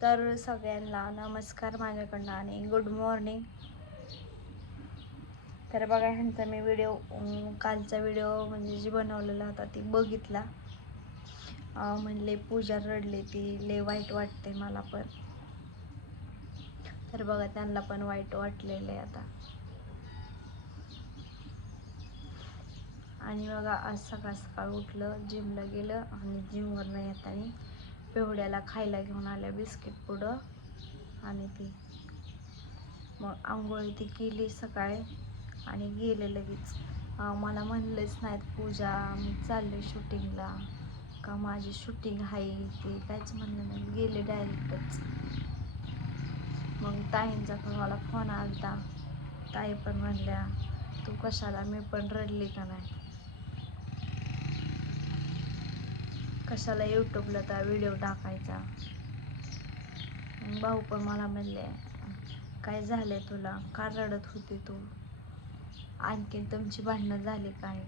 तर सगळ्यांना नमस्कार माझ्याकडनं आणि गुड मॉर्निंग. तर बघा ह्यांचा मी व्हिडिओ कालचा व्हिडिओ म्हणजे जी बनवलेला होता ती बघितला. म्हणले पूजा रडली ती लय वाईट वाटते मला पण. तर बघा त्यांना पण वाईट वाटलेलं आहे आता. आणि बघा आज सकाळ सकाळ उठलं जिमला गेलं आणि जिमवरनं येताना पेवड्याला खायला घेऊन आल्या बिस्किट पुडं आणि ती मग आंघोळी ती केली सकाळी. आणि गेले लगेच. मला म्हणलेच नाहीत पूजा मी चालले शूटिंगला. का माझी शूटिंग आहे ते काहीच म्हणलं नाही. गेले डायरेक्टच. मग ताईंचा पण मला फोन आलता. ताई पण म्हणल्या तू कशाला? मी पण रडली का नाही? कशाला यूट्यूबला त्या व्हिडिओ टाकायचा? मग भाऊ पण मला म्हणले काय झालंय तुला? का रडत होती तू? आणखीन तुमची भांडणं झाली काय?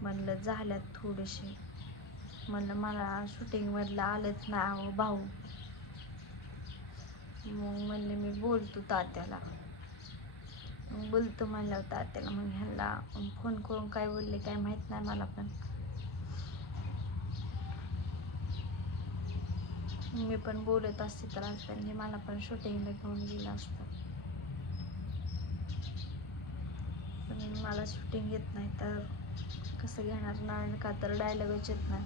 म्हणलं झाल्यात थोडीशी म्हणलं मला शूटिंगमधलं आलंच ना अहो भाऊ. मग म्हणले मी बोलतो तात्याला. मग बोलतो म्हणलं तात्याला मग ह्याला फोन करून काय बोलले काय माहीत नाही मला पण. मी पण बोलत असते तर आज त्यांनी मला पण शूटिंगला घेऊन गेलं असतं. पण मला शूटिंग येत नाही तर कसं घेणार नाही का तर डायलॉगच येत नाही.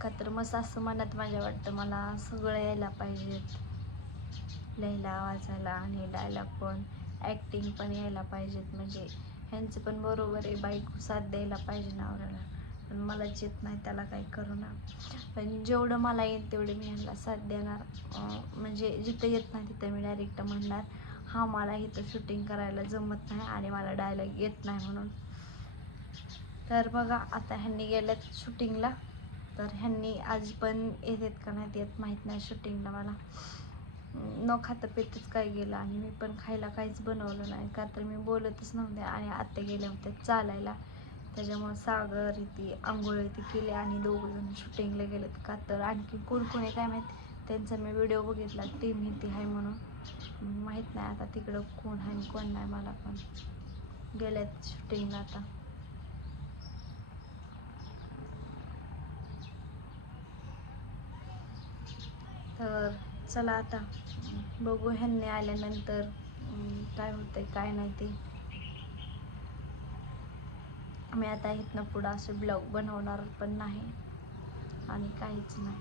का तर मस्त असं मनात माझ्या वाटतं मला सगळं यायला पाहिजेत. लिहायला वाचायला आणि डायलॉग पण ॲक्टिंग पण यायला पाहिजेत. म्हणजे ह्यांचं पण बरोबर आहे बाईक साथ द्यायला पाहिजे नवऱ्याला. पण मला येत नाही त्याला काही करू ना पण जेवढं मला येईल तेवढं मी ह्यांना साथ देणार. म्हणजे जिथं येत नाही तिथं मी डायरेक्ट म्हणणार हा मला इथं शूटिंग करायला जमत नाही आणि मला डायलॉग येत नाही म्हणून. तर बघा आता ह्यांनी गेल्यात शूटिंगला तर ह्यांनी आज पण येतात का नाहीत येत माहीत नाही शूटिंगला मला. न खातं पेतच काय गेलं आणि मी पण खायला काहीच बनवलं नाही. का तर मी बोलतच नव्हते आणि आत्या गेल्या होत्या चालायला. त्याच्यामुळे सागर इथे आंघोळ इथे केली आणि दोघंजण शूटिंगला गेलेत का तर आणखी कोण कोण आहे काय माहीत? त्यांचा मी व्हिडिओ बघितला टीम इथे आहे म्हणून. माहीत नाही आता तिकडं कोण आहे आणि कोण नाही मला पण. गेल्यात शूटिंगला आता. तर चला आता बघू ह्यांनी आल्यानंतर काय होतंय काय नाही ते. मी आता इथनं पुढं असे ब्लॉग बनवणार पण नाही आणि काहीच नाही.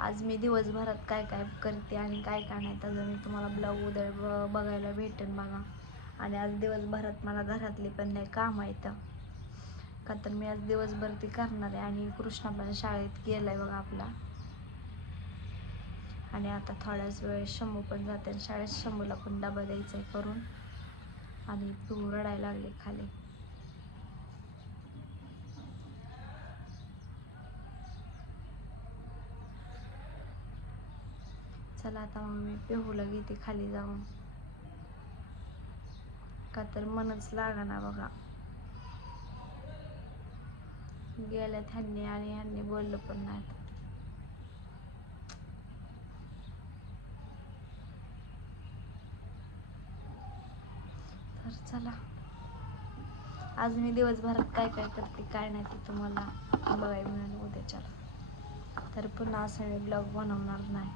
आज मी दिवसभरात काय काय करते आणि काय काय नाही त्याचं मी तुम्हाला ब्लॉग उद्या ब- बघायला भेटेन बघा. आणि आज दिवसभरात मला घरातले पण नाही काम येतं का तर मी आज दिवसभर ती करणार आहे आणि कृष्णा पण शाळेत गेलाय बघा आपला. आणि आता थोड्याच वेळ शंभू पण जाते आणि शाळेत शंभूला पण डबा द्यायचा आहे करून. आणि तू रडायला लागले खाली. चला आता मग मी पेहूला घेते खाली जाऊन. का तर मनच ना बघा. गेल्यात ह्यांनी आणि ह्यांनी बोललं पण नाही तर चला. आज मी दिवसभरात काय काय करते काय नाही ते तुम्हाला बघायला मिळेल उद्याच्याला तर पुन्हा असं मी ब्लॉग बनवणार नाही.